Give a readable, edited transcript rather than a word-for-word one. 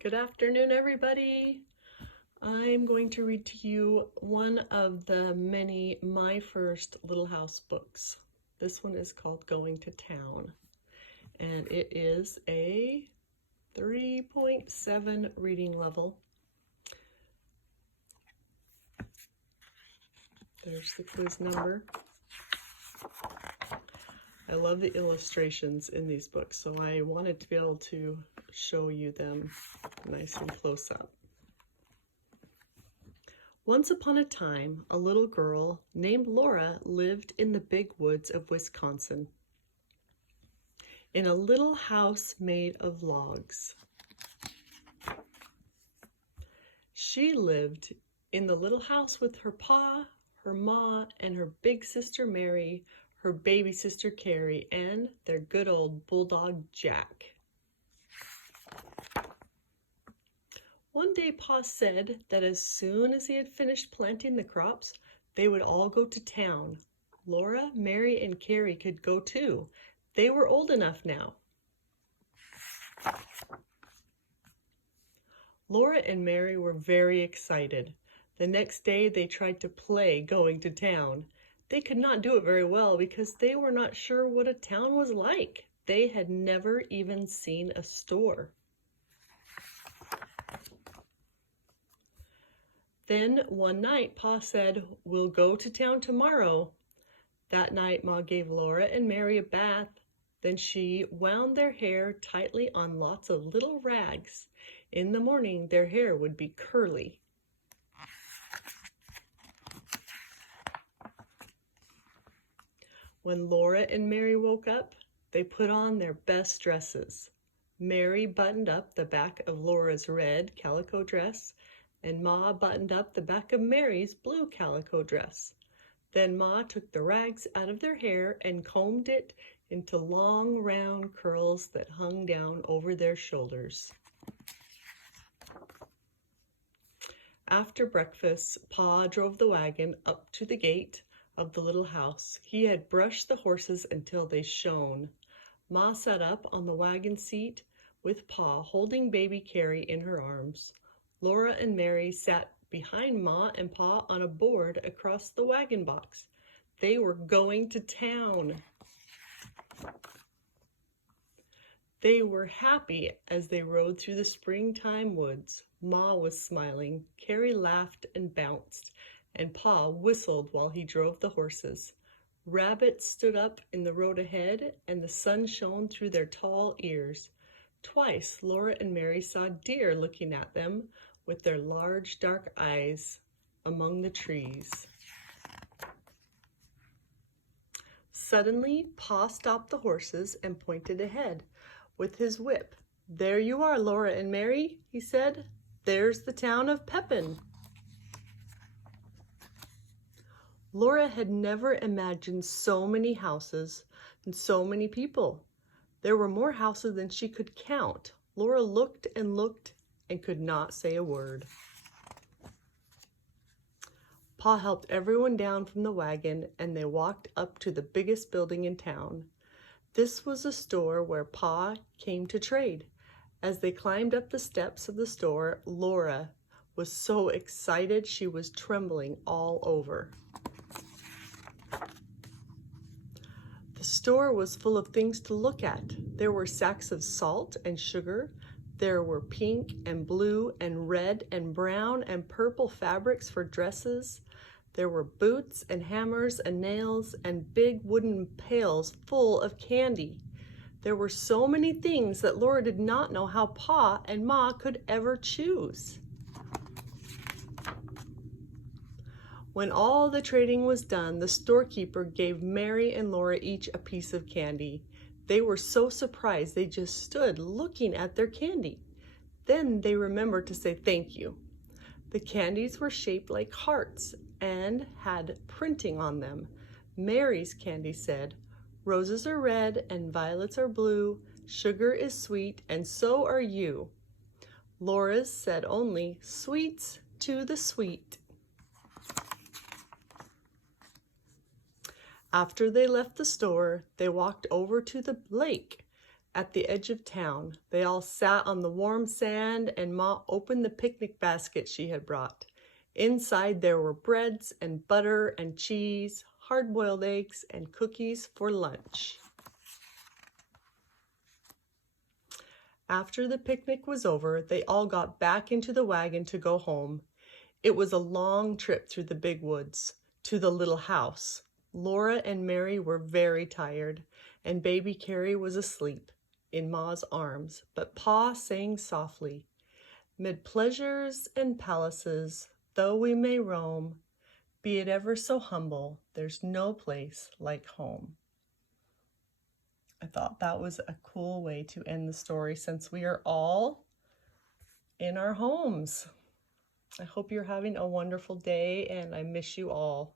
Good afternoon, everybody. I'm going to read to you one of the many My First Little House books. This one is called Going to Town, and it is a 3.7 reading level. There's the quiz number. I love the illustrations in these books, so I wanted to be able to show you them nice and close up. Once upon a time, a little girl named Laura lived in the big woods of Wisconsin, in a little house made of logs. She lived in the little house with her pa, her ma, and her big sister Mary, her baby sister Carrie, and their good old bulldog Jack. One day Pa said that as soon as he had finished planting the crops, they would all go to town. Laura, Mary, and Carrie could go too. They were old enough now. Laura and Mary were very excited. The next day they tried to play going to town. They could not do it very well because they were not sure what a town was like. They had never even seen a store. Then one night, Pa said, "We'll go to town tomorrow." That night, Ma gave Laura and Mary a bath. Then she wound their hair tightly on lots of little rags. In the morning, their hair would be curly. When Laura and Mary woke up, they put on their best dresses. Mary buttoned up the back of Laura's red calico dress, and Ma buttoned up the back of Mary's blue calico dress. Then Ma took the rags out of their hair and combed it into long round curls that hung down over their shoulders. After breakfast, Pa drove the wagon up to the gate of the little house. He had brushed the horses until they shone. Ma sat up on the wagon seat with Pa holding baby Carrie in her arms. Laura and Mary sat behind Ma and Pa on a board across the wagon box. They were going to town. They were happy as they rode through the springtime woods. Ma was smiling, Carrie laughed and bounced, and Pa whistled while he drove the horses. Rabbits stood up in the road ahead, and the sun shone through their tall ears. Twice Laura and Mary saw deer looking at them with their large dark eyes among the trees. Suddenly, Pa stopped the horses and pointed ahead with his whip. "There you are, Laura and Mary," he said. "There's the town of Pepin." Laura had never imagined so many houses and so many people. There were more houses than she could count. Laura looked and could not say a word. Pa helped everyone down from the wagon, and they walked up to the biggest building in town. This was a store where Pa came to trade. As they climbed up the steps of the store, Laura was so excited she was trembling all over. The store was full of things to look at. There were sacks of salt and sugar. There were pink and blue and red and brown and purple fabrics for dresses. There were boots and hammers and nails and big wooden pails full of candy. There were so many things that Laura did not know how Pa and Ma could ever choose. When all the trading was done, the storekeeper gave Mary and Laura each a piece of candy. They were so surprised they just stood looking at their candy. Then they remembered to say thank you. The candies were shaped like hearts and had printing on them. Mary's candy said, "Roses are red and violets are blue. Sugar is sweet and so are you." Laura's said only, "Sweets to the sweet." After they left the store, they walked over to the lake. At the edge of town, they all sat on the warm sand, and Ma opened the picnic basket she had brought. Inside there were breads and butter and cheese, hard-boiled eggs, and cookies for lunch. After the picnic was over, they all got back into the wagon to go home. It was a long trip through the big woods to the little house. Laura and Mary were very tired, and baby Carrie was asleep in Ma's arms, but Pa sang softly, "Mid pleasures and palaces, though we may roam, be it ever so humble, there's no place like home." I thought that was a cool way to end the story since we are all in our homes. I hope you're having a wonderful day, and I miss you all.